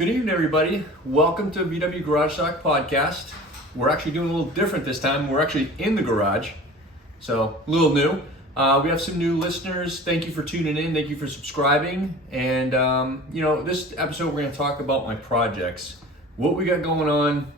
Good evening, everybody. Welcome to VW Garage Talk Podcast. We're actually doing a little different this time. We're actually in the garage, so a little new. We have some new listeners. Thank you for tuning in. Thank you for subscribing. And, this episode we're going to talk about my projects. What we got going on.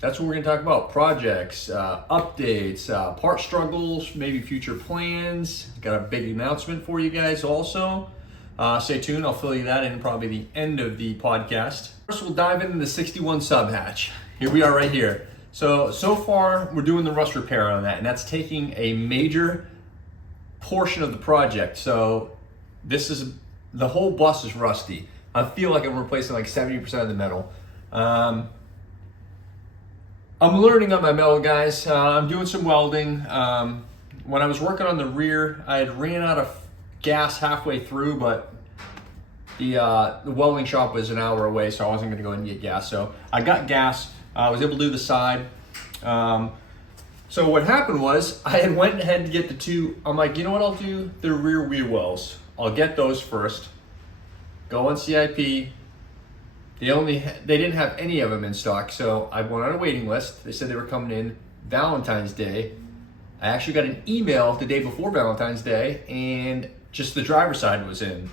That's what we're going to talk about. Projects, updates, part struggles, maybe future plans. Got a big announcement for you guys also. Stay tuned, I'll fill you that in probably the end of the podcast. First, we'll dive into the 61 Subhatch. Here we are right here. So far, we're doing the rust repair on that, and that's taking a major portion of the project. So the whole bus is rusty. I feel like I'm replacing like 70% of the metal. I'm learning on my metal, guys. I'm doing some welding. When I was working on the rear, I had ran out of gas halfway through, but the welding shop was an hour away, so I wasn't going to go in and get gas. So I got gas. I was able to do the side. So what happened was I had went ahead to get the two. I'm like, you know what I'll do? The rear wheel wells. I'll get those first. Go on CIP. They didn't have any of them in stock, so I went on a waiting list. They said they were coming in Valentine's Day. I actually got an email the day before Valentine's Day, and just the driver's side was in.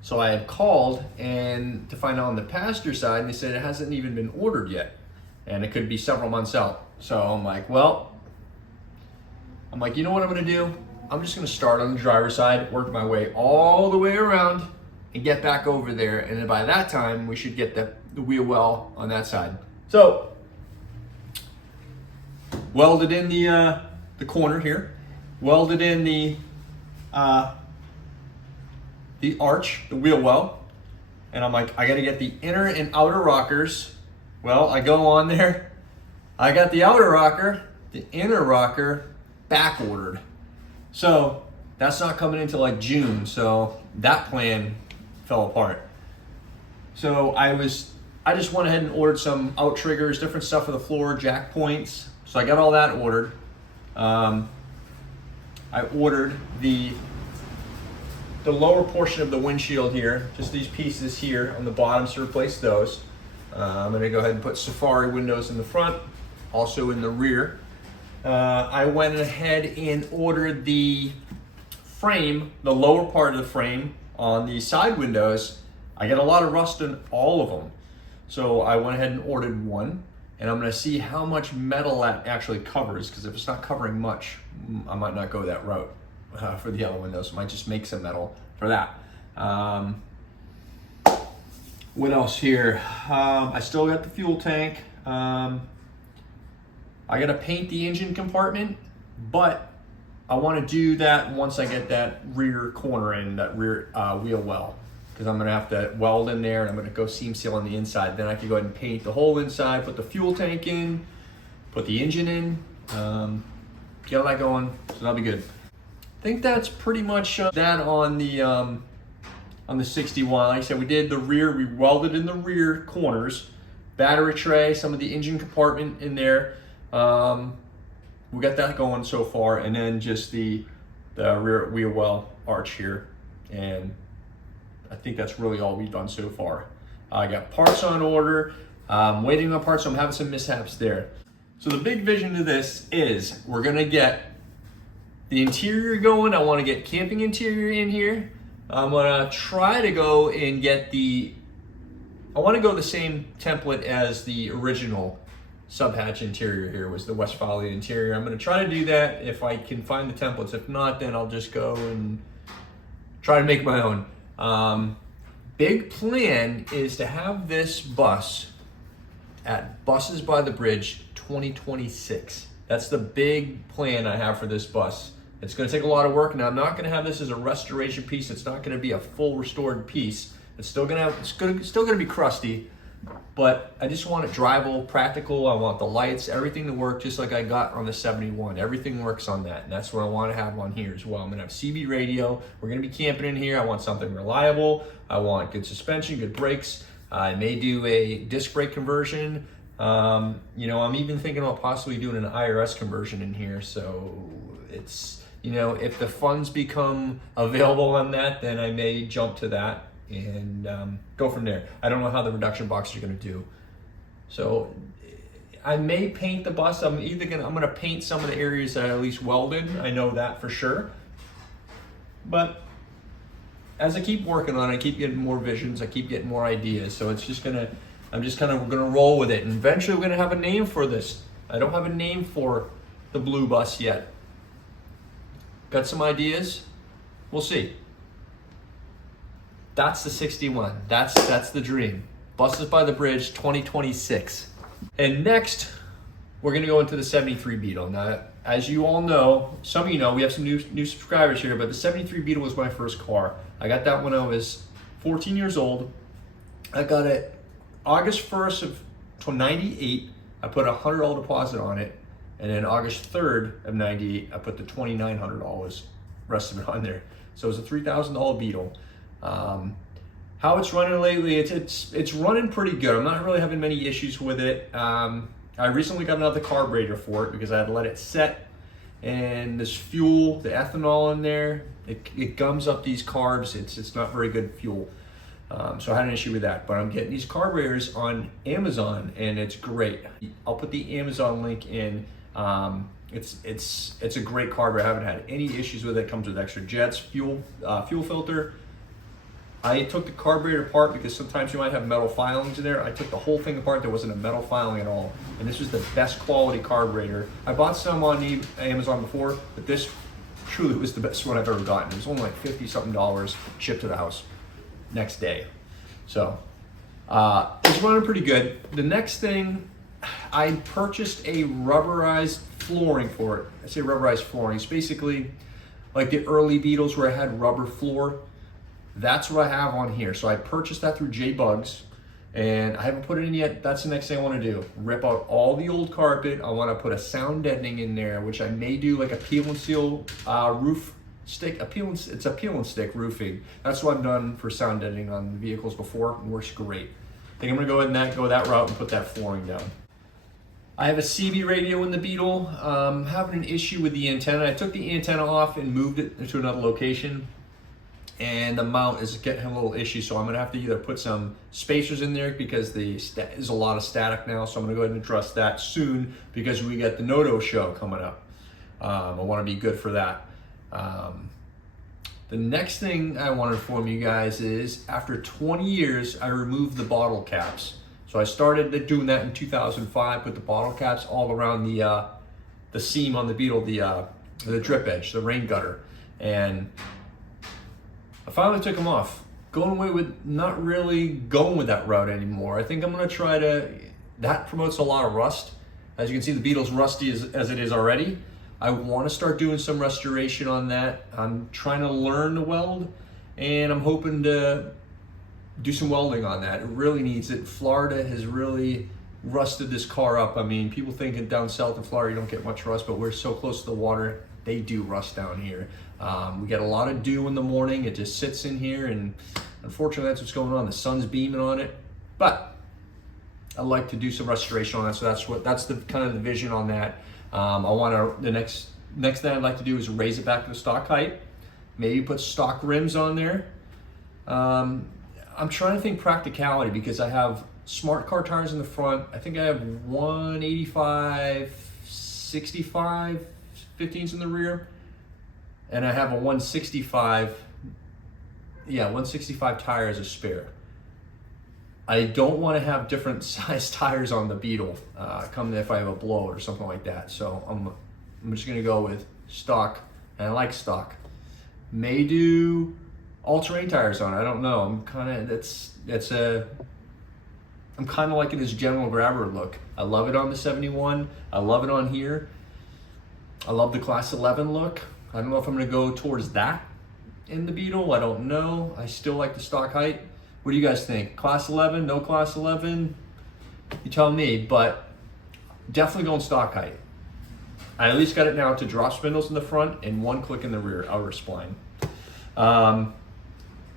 So I had called and to find out on the passenger side, and they said it hasn't even been ordered yet, and it could be several months out. So I'm like, you know what I'm gonna do? I'm just gonna start on the driver's side, work my way all the way around, and get back over there. And then by that time, we should get the wheel well on that side. So welded in the corner here, welded in the arch, the wheel well, and I'm like, I gotta get the inner and outer rockers. Well, I go on there, I got the outer rocker, the inner rocker back ordered. So that's not coming into like June, so that plan fell apart. So I just went ahead and ordered some out triggers, different stuff for the floor, jack points. So I got all that ordered. I ordered the lower portion of the windshield here, just these pieces here on the bottom to replace those. I'm gonna go ahead and put Safari windows in the front, also in the rear. I went ahead and ordered the frame, the lower part of the frame on the side windows. I got a lot of rust in all of them. So I went ahead and ordered one, and I'm gonna see how much metal that actually covers, because if it's not covering much, I might not go that route for the other windows. I might just make some metal for that. What else here? I still got the fuel tank. I gotta paint the engine compartment, but I wanna do that once I get that rear corner in, that rear wheel well, because I'm gonna have to weld in there, and I'm gonna go seam seal on the inside. Then I can go ahead and paint the whole inside, put the fuel tank in, put the engine in, get all that going, so that'll be good. I think that's pretty much that on the 61. Like I said, we did the rear, we welded in the rear corners, battery tray, some of the engine compartment in there. We got that going so far, and then just the rear wheel well arch here, and I think that's really all we've done so far. I got parts on order, waiting on parts, so I'm having some mishaps there. So the big vision to this is we're gonna get the interior going. I wanna get camping interior in here. I'm gonna try to go and get I wanna go the same template as the original Subhatch interior here, was the Westphalian interior. I'm gonna try to do that if I can find the templates. If not, then I'll just go and try to make my own. Big plan is to have this bus at Buses by the Bridge 2026. That's the big plan I have for this bus. It's gonna take a lot of work. Now, I'm not gonna have this as a restoration piece. It's not gonna be a full restored piece. It's still gonna be crusty, but I just want it drivable, practical. I want the lights, everything to work just like I got on the 71. Everything works on that, and that's what I want to have on here as well. I'm gonna have CB radio. We're gonna be camping in here. I want something reliable. I want good suspension, good brakes. I may do a disc brake conversion. I'm even thinking about possibly doing an IRS conversion in here. So it's, if the funds become available on that, then I may jump to that. and go from there. I don't know how the reduction boxes are gonna do. So I may paint the bus. I'm gonna paint some of the areas that I at least welded. I know that for sure. But as I keep working on it, I keep getting more visions, I keep getting more ideas. So it's just I'm just kind of gonna roll with it. And eventually we're gonna have a name for this. I don't have a name for the blue bus yet. Got some ideas? We'll see. That's the 61. That's the dream. Buses by the Bridge 2026. And next, we're gonna go into the 73 Beetle. Now, as you all know, some of you know, we have some new subscribers here, but the 73 Beetle was my first car. I got that when I was 14 years old. I got it August 1st of 98. I put a $100 deposit on it. And then August 3rd of 98, I put the $2,900, rest of it on there. So it was a $3,000 Beetle. How it's running lately, it's running pretty good. I'm not really having many issues with it. I recently got another carburetor for it because I had to let it set. And this fuel, the ethanol in there, it gums up these carbs. It's not very good fuel. So I had an issue with that, but I'm getting these carburetors on Amazon and it's great. I'll put the Amazon link in. It's a great carburetor. I haven't had any issues with it. It comes with extra jets, fuel filter. I took the carburetor apart because sometimes you might have metal filings in there. I took the whole thing apart. There wasn't a metal filing at all. And this was the best quality carburetor. I bought some on Amazon before, but this truly was the best one I've ever gotten. It was only like $50 something shipped to the house next day. So it's running pretty good. The next thing, I purchased a rubberized flooring for it. I say rubberized flooring. It's basically like the early Beetles where I had rubber floor. That's what I have on here. So I purchased that through J-Bugs and I haven't put it in yet. That's the next thing I want to do. Rip out all the old carpet. I want to put a sound deadening in there, which I may do like a peel and seal roof stick. It's a peel and stick roofing. That's what I've done for sound deadening on vehicles before. It works great. I think I'm gonna go ahead and go that route and put that flooring down. I have a CB radio in the Beetle. Having an issue with the antenna. I took the antenna off and moved it to another location. And the mount is getting a little issue, so I'm gonna have to either put some spacers in there because there's a lot of static now, so I'm gonna go ahead and address that soon because we got the Noto show coming up. I wanna be good for that. The next thing I want to inform you guys is after 20 years, I removed the bottle caps. So I started doing that in 2005, put the bottle caps all around the seam on the Beetle, the drip edge, the rain gutter. And I finally took them off. Not really going with that route anymore. I think I'm gonna try that promotes a lot of rust. As you can see, the Beetle's rusty as it is already. I want to start doing some restoration on that. I'm trying to learn to weld and I'm hoping to do some welding on that. It really needs it. Florida has really rusted this car up. I mean, people thinking down south in Florida you don't get much rust, but we're so close to the water, they do rust down here. We get a lot of dew in the morning. It just sits in here and unfortunately that's what's going on. The sun's beaming on it, but I'd like to do some restoration on that. So that's the kind of the vision on that. The next thing I'd like to do is raise it back to the stock height. Maybe put stock rims on there. I'm trying to think practicality because I have smart car tires in the front. I think I have 185, 65, 15s in the rear. And I have a 165 tire as a spare. I don't want to have different size tires on the Beetle come if I have a blowout or something like that. So I'm just gonna go with stock, and I like stock. May do all-terrain tires on it. I don't know. I'm kind of liking this general grabber look. I love it on the 71. I love it on here. I love the Class 11 look. I don't know if I'm gonna go towards that in the Beetle. I don't know. I still like the stock height. What do you guys think? Class 11, no Class 11? You tell me, but definitely going stock height. I at least got it now to drop spindles in the front and one click in the rear outer spline.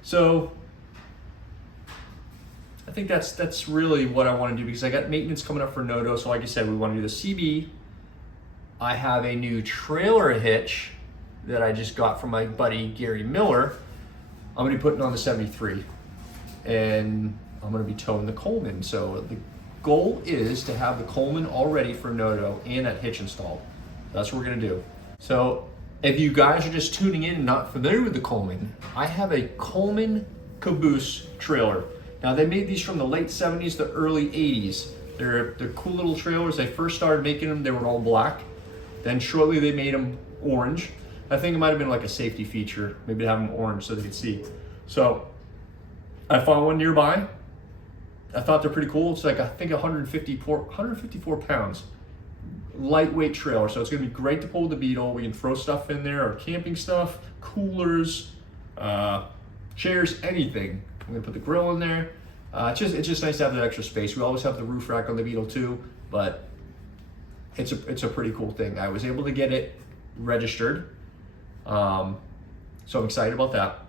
So I think that's really what I want to do because I got maintenance coming up for Noto. So like I said, we want to do the CB. I have a new trailer hitch that I just got from my buddy Gary Miller. I'm gonna be putting on the 73. and I'm gonna be towing the Coleman. So the goal is to have the Coleman all ready for Noto and that hitch installed. That's what we're gonna do. So if you guys are just tuning in and not familiar with the Coleman, I have a Coleman caboose trailer. Now they made these from the late 70s to early 80s. They're cool little trailers. They first started making them, they were all black. Then shortly they made them orange. I think it might have been like a safety feature, maybe to have them orange so they could see. So I found one nearby. I thought they're pretty cool. It's like, I think 154 pounds. Lightweight trailer, so it's gonna be great to pull with the Beetle. We can throw stuff in there, our camping stuff, coolers, chairs, anything. I'm gonna put the grill in there. It's just nice to have that extra space. We always have the roof rack on the Beetle too, but it's a pretty cool thing. I was able to get it registered, so I'm excited about that.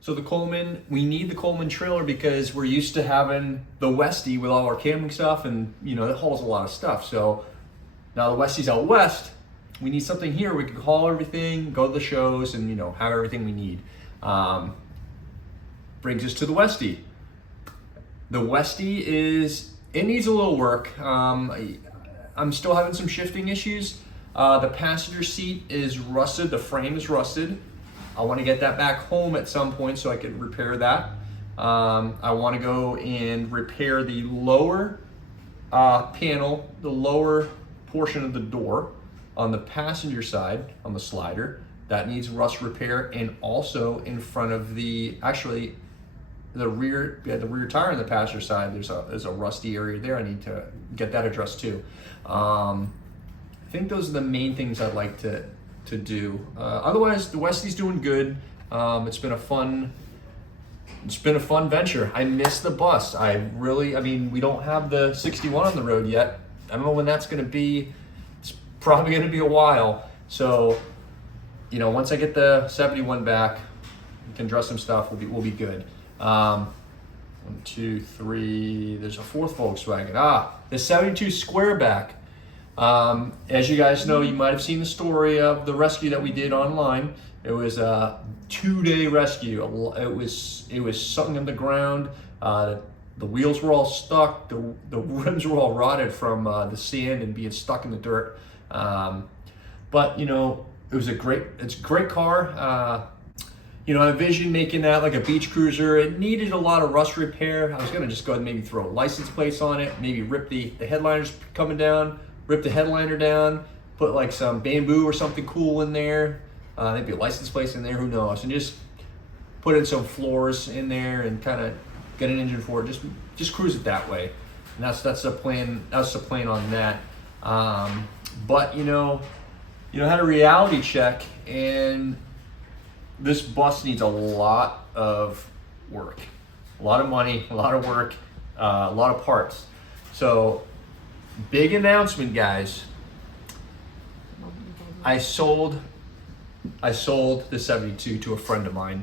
So the Coleman, we need the Coleman trailer because we're used to having the Westy with all our camping stuff, and you know, that hauls a lot of stuff. So now the Westy's out west, we need something here. We can haul everything, go to the shows, and you know, have everything we need. Brings us to the Westy. The Westy it needs a little work. I'm still having some shifting issues. The passenger seat is rusted, the frame is rusted. I want to get that back home at some point so I can repair that. I want to go and repair the lower panel, the lower portion of the door on the passenger side, on the slider. That needs rust repair, and also in front of the rear tire on the passenger side, there's a rusty area there. I need to get that addressed too. I think those are the main things I'd like to do. Otherwise, the Westy's doing good. It's been a fun venture. I miss the bus. I mean, we don't have the 61 on the road yet. I don't know when that's gonna be. It's probably gonna be a while. So, you know, once I get the 71 back, we can dress some stuff, we'll be good. 1, 2, 3, there's a fourth Volkswagen. The 72 Squareback. As you guys know, you might have seen the story of the rescue that we did online. It was a 2-day rescue. It was sunk in the ground. The wheels were all stuck. The rims were all rotted from the sand and being stuck in the dirt. But you know, it's a great car. You know, I envisioned making that like a beach cruiser. It needed a lot of rust repair. I was gonna just go ahead and maybe throw license plates on it, maybe rip the headliners coming down, rip the headliner down, put like some bamboo or something cool in there, maybe a license plate in there, who knows, and just put in some floors in there and kind of get an engine for it, just cruise it that way. And that's the plan. That's the plan on that. But you know, I had a reality check, and this bus needs a lot of work, a lot of money, a lot of work, a lot of parts. So big announcement, guys. I sold the 72 to a friend of mine.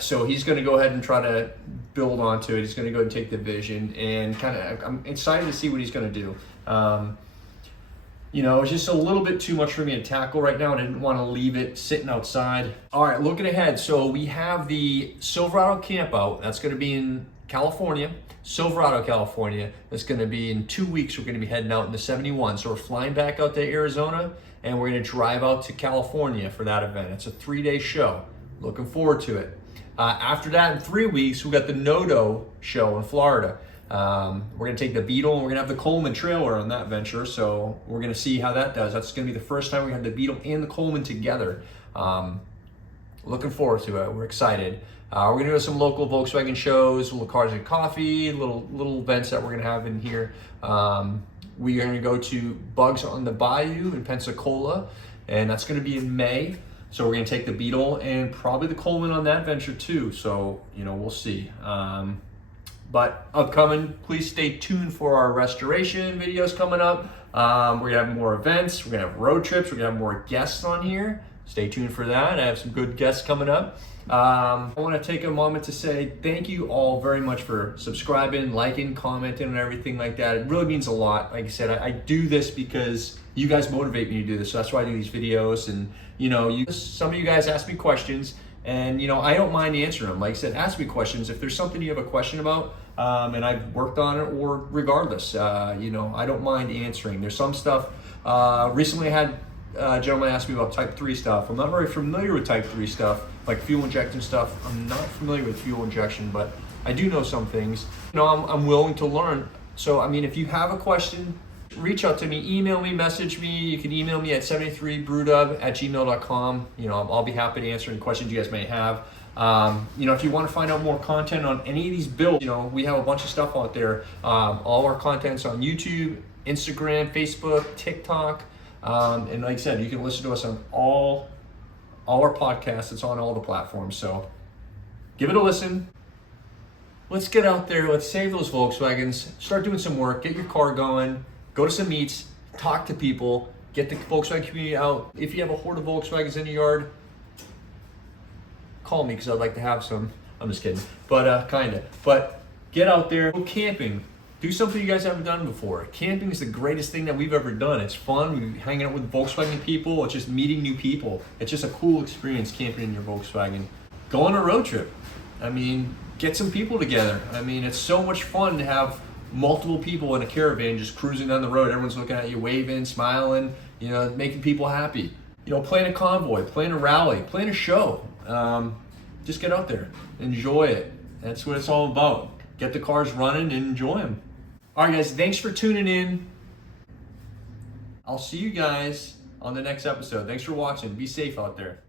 So he's going to go ahead and try to build onto it. He's going to go and take the vision, and I'm excited to see what he's going to do. You know, it's just a little bit too much for me to tackle right now, and I didn't want to leave it sitting outside. All right, looking ahead. So we have the Silverado campout. That's going to be in California, Silverado, California. That's going to be in 2 weeks. We're going to be heading out in the 71. So we're flying back out to Arizona, and we're going to drive out to California for that event. It's a 3-day show. Looking forward to it. After that, in 3 weeks, we got the Noto show in Florida. We're going to take the Beetle, and we're going to have the Coleman trailer on that venture. So we're going to see how that does. That's going to be the first time we have the Beetle and the Coleman together. Looking forward to it. We're excited. We're going to do some local Volkswagen shows, little cars and coffee, little events that we're going to have in here. We are going to go to Bugs on the Bayou in Pensacola, and that's going to be in May. So we're going to take the Beetle and probably the Coleman on that venture too. So, you know, we'll see. But upcoming, please stay tuned for our restoration videos coming up. We're going to have more events. We're going to have road trips. We're going to have more guests on here. Stay tuned for that. I have some good guests coming up. I want to take a moment to say thank you all very much for subscribing, liking, commenting, and everything like that. It really means a lot. Like I said, I do this because you guys motivate me to do this. So that's why I do these videos. And you know, some of you guys ask me questions, And I don't mind answering them. Like I said, ask me questions. If there's something you have a question about, and I've worked on it, or regardless, I don't mind answering. There's some stuff, recently I had a gentleman ask me about type 3 stuff. I'm not very familiar with type 3 stuff, like fuel injection stuff. I'm not familiar with fuel injection, but I do know some things. I'm willing to learn. So, if you have a question, reach out to me, email me, message me. You can email me at 73brewdub@gmail.com. I'll be happy to answer any questions you guys may have. If you want to find out more content on any of these builds, we have a bunch of stuff out there. All our content's on YouTube, Instagram, Facebook, TikTok. And like I said, you can listen to us on all our podcasts. It's on all the platforms. So give it a listen. Let's get out there. Let's save those Volkswagens. Start doing some work. Get your car going. Go to some meets, talk to people, get the Volkswagen community out. If you have a horde of Volkswagens in your yard, call me because I'd like to have some. I'm just kidding, but kinda. But get out there, go camping. Do something you guys haven't done before. Camping is the greatest thing that we've ever done. It's fun. We're hanging out with Volkswagen people. It's just meeting new people. It's just a cool experience camping in your Volkswagen. Go on a road trip. Get some people together. It's so much fun to have multiple people in a caravan just cruising down the road. Everyone's looking at you, waving, smiling, making people happy. Plan a convoy, plan a rally, plan a show. Just get out there, enjoy it. That's what it's all about. Get the cars running and enjoy them. All right, guys, thanks for tuning in. I'll see you guys on the next episode. Thanks for watching. Be safe out there.